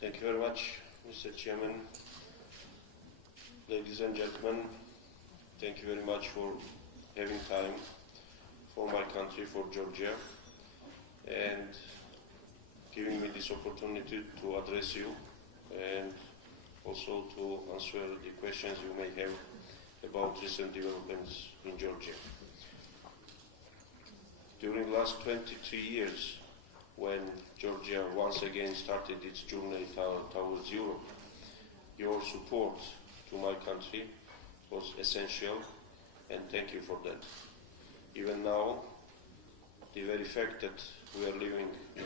Thank you very much, Mr. Chairman. Ladies and gentlemen, thank you very much for having time for my country, for Georgia, and giving me this opportunity to address you and also to answer the questions you may have about recent developments in Georgia. During the last 23 years, when Georgia once again started its journey towards Europe, your support to my country was essential, and thank you for that. Even now, the very fact that we are living in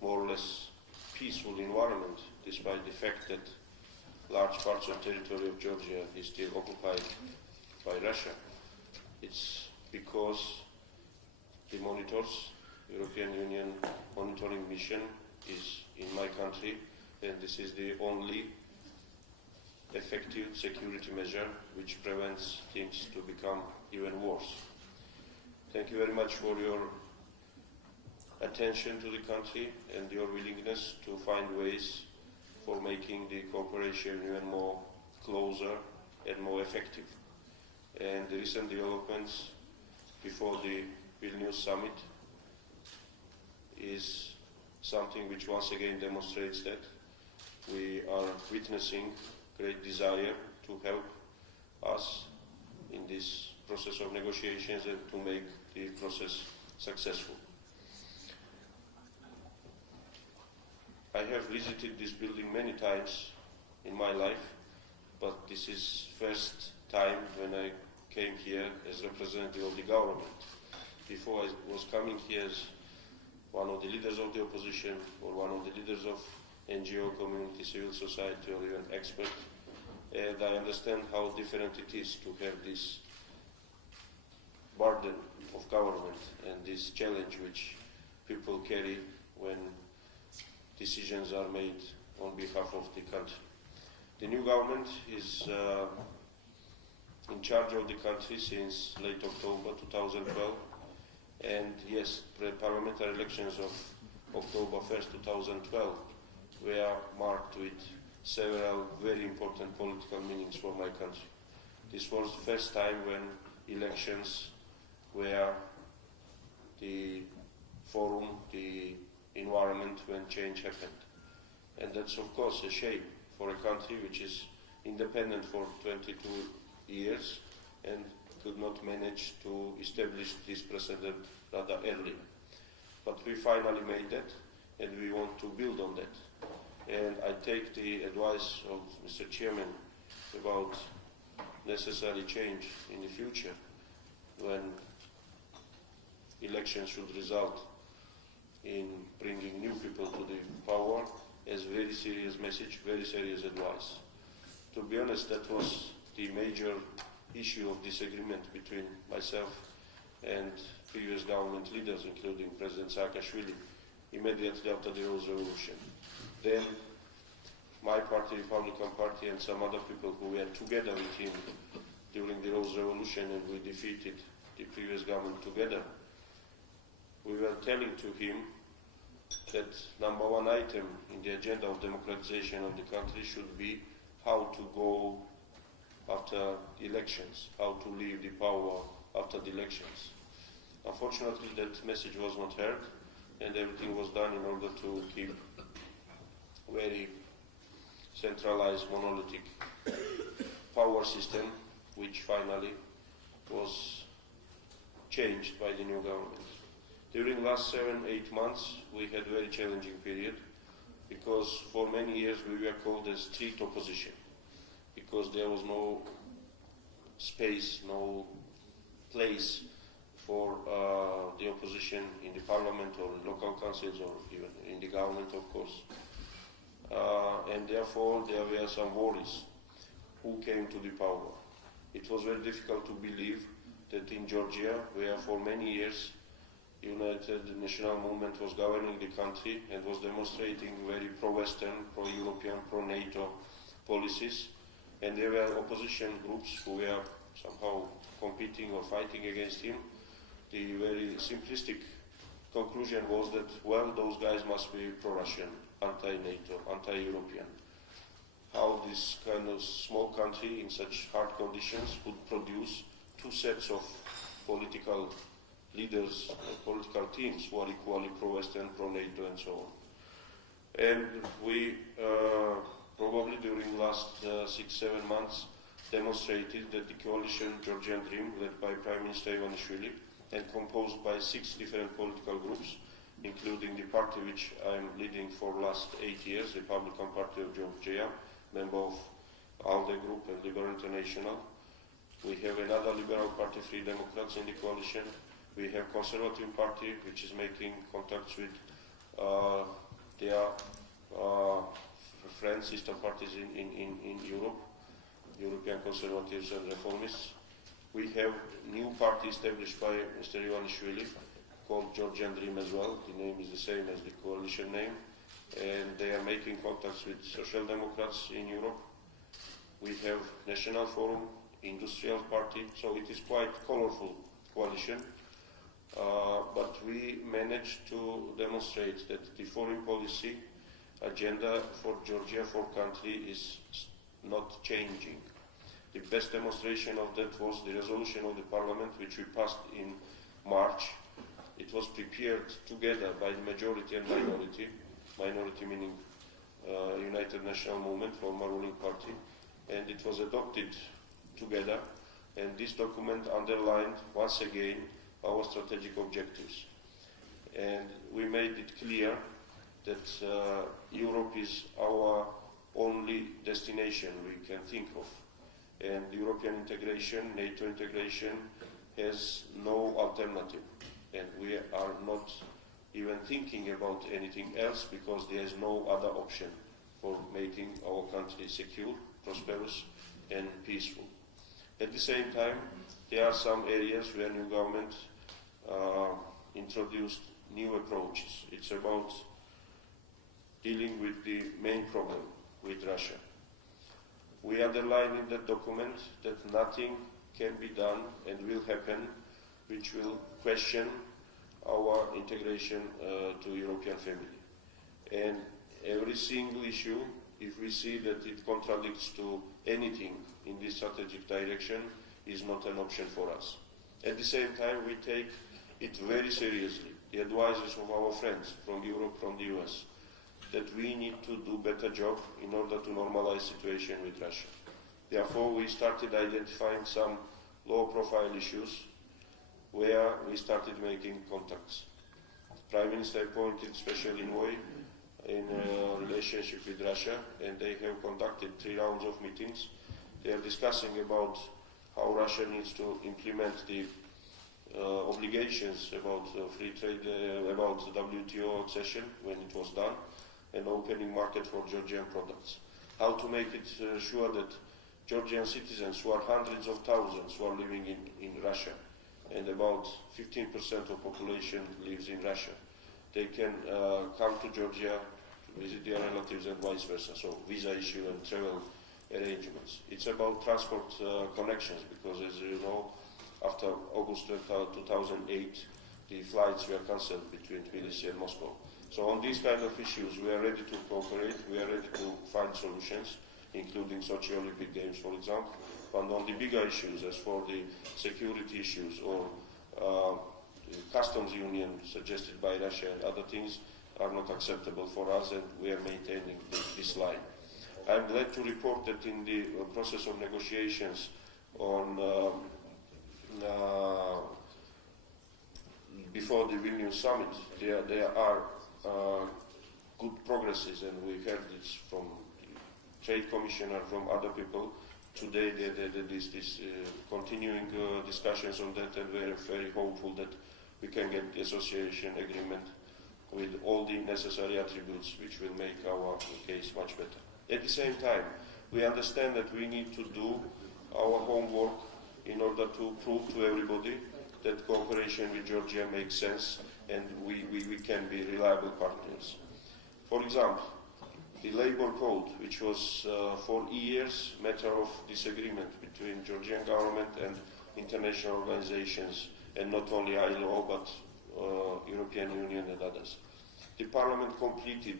more or less peaceful environment, despite the fact that large parts of territory of Georgia is still occupied by Russia, it's because the monitors, European Union monitoring mission is in my country, and this is the only effective security measure which prevents things to become even worse. Thank you very much for your attention to the country and your willingness to find ways for making the cooperation even more closer and more effective. And the recent developments before the Vilnius summit is something which once again demonstrates that we are witnessing great desire to help us in this process of negotiations and to make the process successful. I have visited this building many times in my life, but this is first time when I came here as representative of the government. Before I was coming here as one of the leaders of the opposition or one of the leaders of NGO community, civil society, or even expert, and I understand how different it is to have this burden of government and this challenge which people carry when decisions are made on behalf of the country. The new government is in charge of the country since late October 2012, and yes, parliamentary elections of October 1st, 2012 were marked with several very important political meanings for my country. This was the first time when elections were the forum, the environment when change happened. And that's of course a shame for a country which is independent for 22 years and could not manage to establish this precedent rather early. But we finally made that, and we want to build on that. And I take the advice of Mr. Chairman about necessary change in the future when elections should result in bringing new people to the power as very serious message, very serious advice. To be honest, that was the major issue of disagreement between myself and previous government leaders, including President Saakashvili, immediately after the Rose Revolution. Then my party, Republican Party, and some other people who were together with him during the Rose Revolution, and we defeated the previous government together, we were telling to him that number one item in the agenda of democratization of the country should be how to go after the elections, how to leave the power after the elections. Unfortunately, that message was not heard, and everything was done in order to keep very centralized, monolithic power system, which finally was changed by the new government. During the last 7-8 months, we had a very challenging period because for many years we were called as street opposition because there was no space, no place for the opposition in the parliament or in local councils or even in the government, of course. And therefore there were some worries who came to the power. It was very difficult to believe that in Georgia, where for many years United National Movement was governing the country and was demonstrating very pro-Western, pro-European, pro-NATO policies, and there were opposition groups who were somehow competing or fighting against him. The very simplistic conclusion was that, well, those guys must be pro-Russian, anti-NATO, anti-European. How this kind of small country in such hard conditions could produce two sets of political leaders, political teams who are equally pro-Western, pro-NATO and so on. And we probably during the last 6-7 months demonstrated that the coalition Georgian Dream, led by Prime Minister Ivanišvili and composed by 6 different political groups, including the party which I am leading for the last 8 years, Republican Party of Georgia, member of ALDE Group and Liberal International. We have another Liberal Party, Free Democrats in the coalition. We have Conservative Party, which is making contacts with their friends, sister parties in Europe, European Conservatives and Reformists. We have new party established by Mr. Ivanišvili, called Georgian Dream as well. The name is the same as the coalition name. And they are making contacts with Social Democrats in Europe. We have National Forum, Industrial Party, so it is quite colorful coalition. But we managed to demonstrate that the foreign policy agenda for Georgia, for country, is not changing. The best demonstration of that was the resolution of the Parliament, which we passed in March. It was prepared together by the majority and minority. Minority meaning United National Movement, former ruling party, and it was adopted together, and this document underlined once again our strategic objectives. And we made it clear that Europe is our only destination we can think of, and European integration, NATO integration, has no alternative, and we are not even thinking about anything else because there is no other option for making our country secure, prosperous and peaceful. At the same time, there are some areas where new government introduced new approaches. It's about dealing with the main problem with Russia. We underline in that document that nothing can be done and will happen which will question our integration to European family. And every single issue, if we see that it contradicts to anything in this strategic direction, is not an option for us. At the same time, we take it very seriously, the advices of our friends from Europe, from the US, that we need to do a better job in order to normalize situation with Russia. Therefore, we started identifying some low-profile issues where we started making contacts. The Prime Minister appointed special envoy in relationship with Russia, and they have conducted 3 rounds of meetings. They are discussing about how Russia needs to implement the obligations about free trade, about the WTO accession when it was done, and opening market for Georgian products. How to make it sure that Georgian citizens, who are hundreds of thousands, who are living in Russia, and about 15% of population lives in Russia, they can come to Georgia to visit their relatives and vice versa, so visa issue and travel arrangements. It's about transport connections, because as you know, after August 2008, the flights were cancelled between Tbilisi and Moscow. So on these kind of issues, we are ready to cooperate, we are ready to find solutions, including Sochi Olympic Games, for example. And on the bigger issues, as for the security issues or the customs union suggested by Russia and other things, are not acceptable for us, and we are maintaining this line. I am glad to report that in the process of negotiations on before the Vilnius summit, there are good progresses, and we heard this from the Trade Commissioner, from other people. Today there is this continuing discussions on that, and we are very hopeful that we can get the association agreement with all the necessary attributes which will make our case much better. At the same time, we understand that we need to do our homework in order to prove to everybody that cooperation with Georgia makes sense and we can be reliable partners. For example, the labor code, which was for years matter of disagreement between Georgian government and international organizations, and not only ILO but European Union and others. The Parliament completed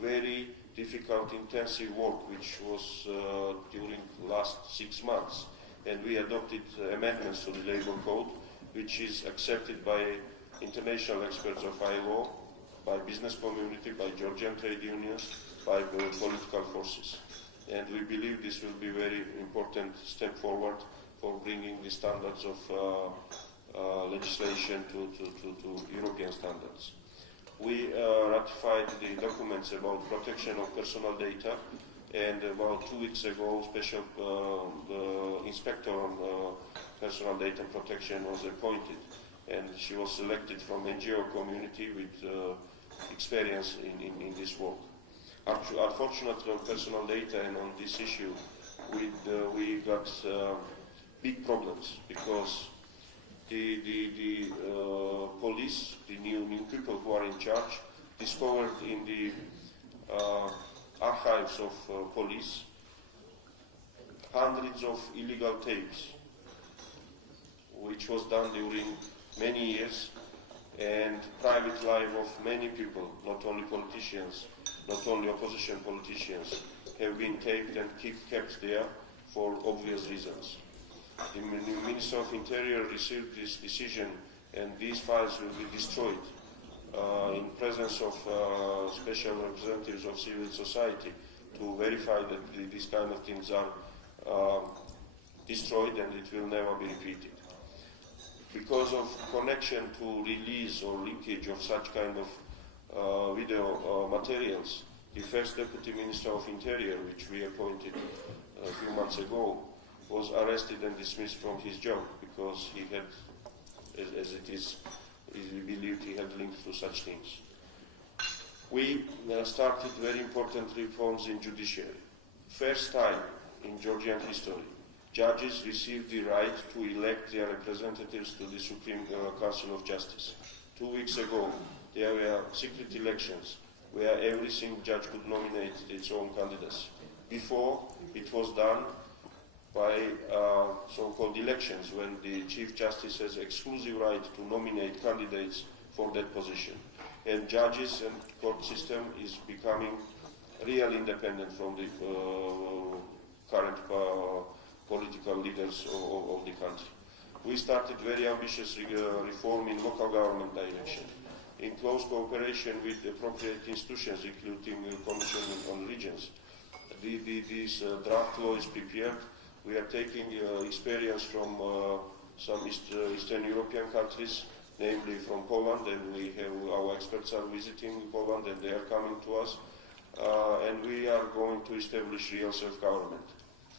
very difficult, intensive work, which was during the last 6 months, and we adopted amendments to the Labour Code, which is accepted by international experts of ILO, by business community, by Georgian trade unions, by political forces. And we believe this will be a very important step forward for bringing the standards of legislation to European standards. We ratified the documents about protection of personal data, and about 2 weeks ago, special inspector on personal data protection was appointed, and she was selected from NGO community with experience in this work. Unfortunately, on personal data and on this issue, we got big problems, because the police, the new people who are in charge, discovered in the archives of police hundreds of illegal tapes, which was done during many years, and private life of many people, not only politicians, not only opposition politicians, have been taped and kept there for obvious reasons. The Minister of Interior received this decision, and these files will be destroyed in presence of special representatives of civil society to verify that these kind of things are destroyed and it will never be repeated. Because of connection to release or leakage of such kind of video materials, the first Deputy Minister of Interior, which we appointed a few months ago, was arrested and dismissed from his job, because he had, as it is easily believed, he had links to such things. We started very important reforms in judiciary. First time in Georgian history, judges received the right to elect their representatives to the Supreme Council of Justice. 2 weeks ago, there were secret elections where every single judge could nominate its own candidates. Before, it was done by so-called elections, when the Chief Justice has exclusive right to nominate candidates for that position. And judges and court system is becoming real independent from the current political leaders of the country. We started very ambitious reform in local government direction, in close cooperation with appropriate institutions, including the Commission on Regions. This draft law is prepared. We are taking experience from some Eastern European countries, namely from Poland, and we have our experts are visiting Poland and they are coming to us, and we are going to establish real self-government.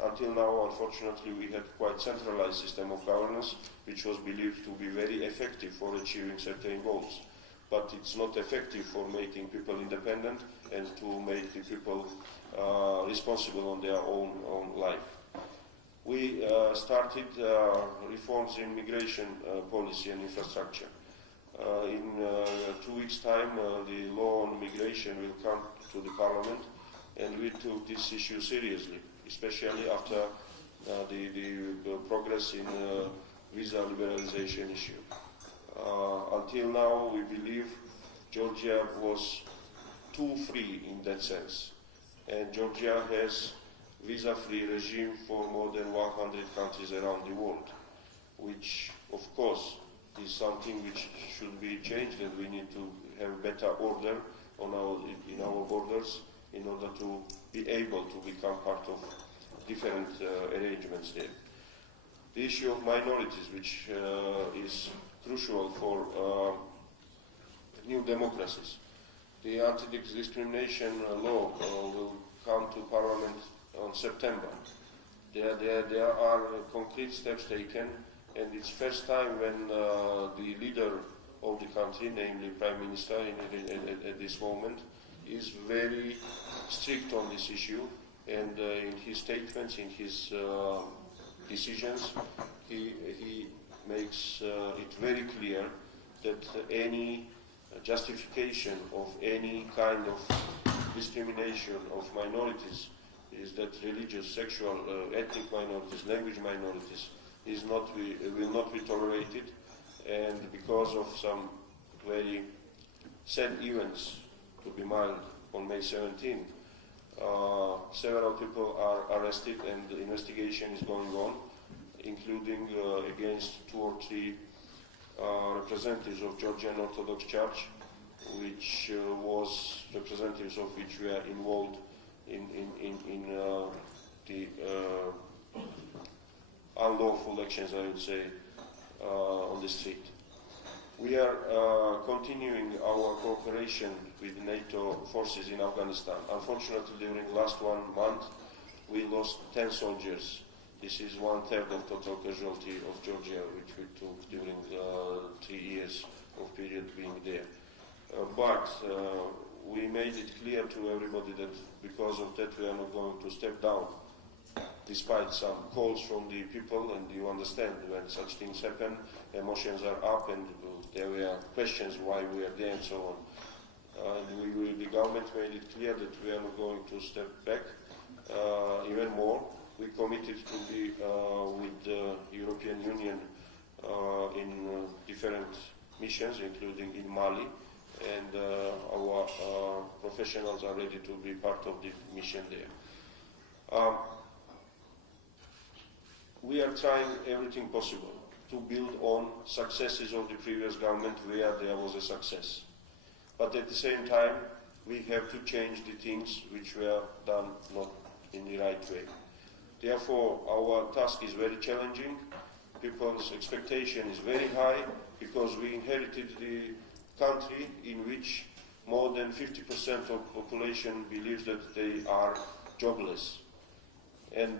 Until now, unfortunately, we had quite centralized system of governance, which was believed to be very effective for achieving certain goals. But it's not effective for making people independent and to make the people responsible on their own life. We started reforms in migration policy and infrastructure. In 2 weeks' time, the law on migration will come to the Parliament, and we took this issue seriously, especially after the progress in visa liberalization issue. Until now, we believe Georgia was too free in that sense, and Georgia has visa-free regime for more than 100 countries around the world, which, of course, is something which should be changed, and we need to have better order on in our borders in order to be able to become part of different arrangements there. The issue of minorities, which is crucial for new democracies. The anti-discrimination law will come to Parliament on September. There are concrete steps taken, and it's first time when the leader of the country, namely Prime Minister at this moment, is very strict on this issue, and in his statements, in his decisions, he makes it very clear that any justification of any kind of discrimination of minorities, is that religious, sexual, ethnic minorities, language minorities, will not be tolerated, and because of some very sad events, to be mild, on May 17. Several people are arrested and the investigation is going on, including against 2 or 3 representatives of Georgian Orthodox Church, which was representatives of which were involved in the unlawful actions, I would say, on the street. We are continuing our cooperation with NATO forces in Afghanistan. Unfortunately, during the last 1 month, we lost 10 soldiers. This is 1/3 of total casualty of Georgia, which we took during 3 years of period being there. But we made it clear to everybody that because of that we are not going to step down, despite some calls from the people, and you understand when such things happen, emotions are up and there were questions why we are there and so on. The government made it clear that we are not going to step back. Even more, we committed to be with the European Union in different missions, including in Mali, and our professionals are ready to be part of the mission there. We are trying everything possible to build on successes of the previous government where there was a success. But at the same time, we have to change the things which were done not in the right way. Therefore, our task is very challenging. People's expectation is very high because we inherited the country in which more than 50% of the population believes that they are jobless. And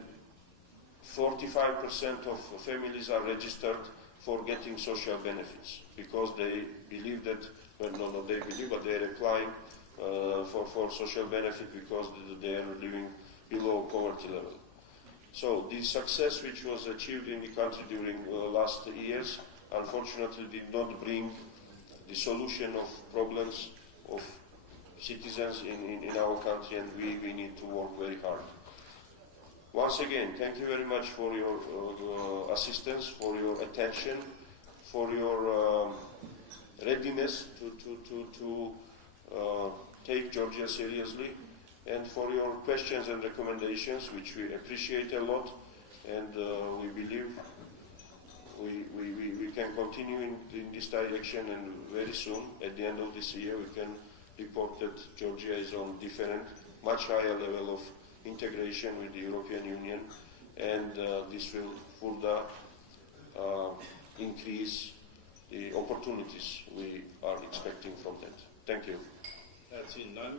45% of families are registered for getting social benefits because they believe that, well, not they believe, but they are applying for social benefit because they are living below poverty level. So the success which was achieved in the country during last years unfortunately did not bring the solution of problems of citizens in our country, and we need to work very hard. Once again, thank you very much for your assistance, for your attention, for your readiness to take Georgia seriously, and for your questions and recommendations, which we appreciate a lot, and we believe we can continue in this direction, and very soon, at the end of this year, we can report that Georgia is on different, much higher level of integration with the European Union, and this will further increase the opportunities we are expecting from that. Thank you. That's enough.